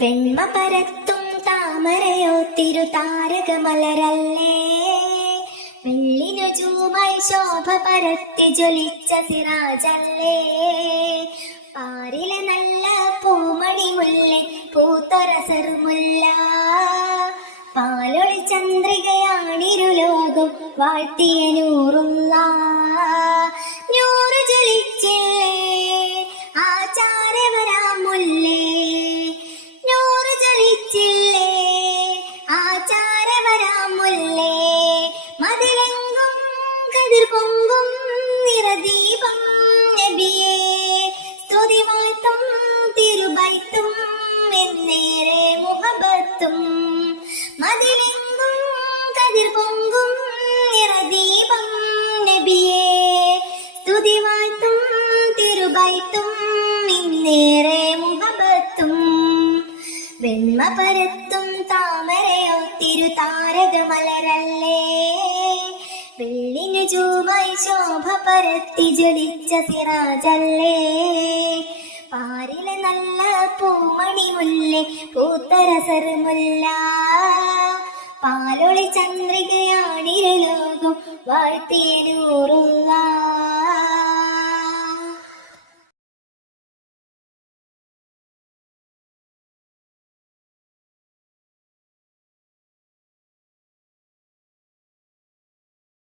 വെണ്മ പരത്തും താമരയോ തിരുതാരകമലരല്ലേ? വെള്ളിനു ചൂമായി ശോഭ പരത്തി ജ്വലിച്ച സിറാജല്ലേ? പാരിലെ നല്ല പൂമണി മുല്ലേ പൂത്തൊര ചെറുമുല്ല പാലൊളി ചന്ദ്രികയാണിരു ലോകം വാഴ്ത്തിയ നൂറുള്ള ആചാരവരാമുല്ലേ മതിലെങ്കും കതിർ പൊങ്കും നിറദീപം നബിയേ. സ്തുതി വാഴ്ത്തും തിരുബൈത്തും എന്നേറെ മുഹബത്തും. മതിലെങ്കും കതിർ പൊങ്കും നിറദീപം നബിയേ. സ്തുതി വാഴ്ത്തും തിരുബൈത്തും ഇന്നേറെ മുഹബത്തും. വെണ്മ പരത്തും തിരുതാരകമലരല്ലേ വെള്ളിനു ചൂമായി ശോഭ പരത്തി ജ്വലിച്ച സിറാജല്ലേ പാരിലെ നല്ല പൂമണി മുല്ലേ പൂത്തര സർമുല്ല പാലൊളി ചന്ദ്രികയാണിരു ലോകം വാഴ്ത്തിയ നൂറുള്ള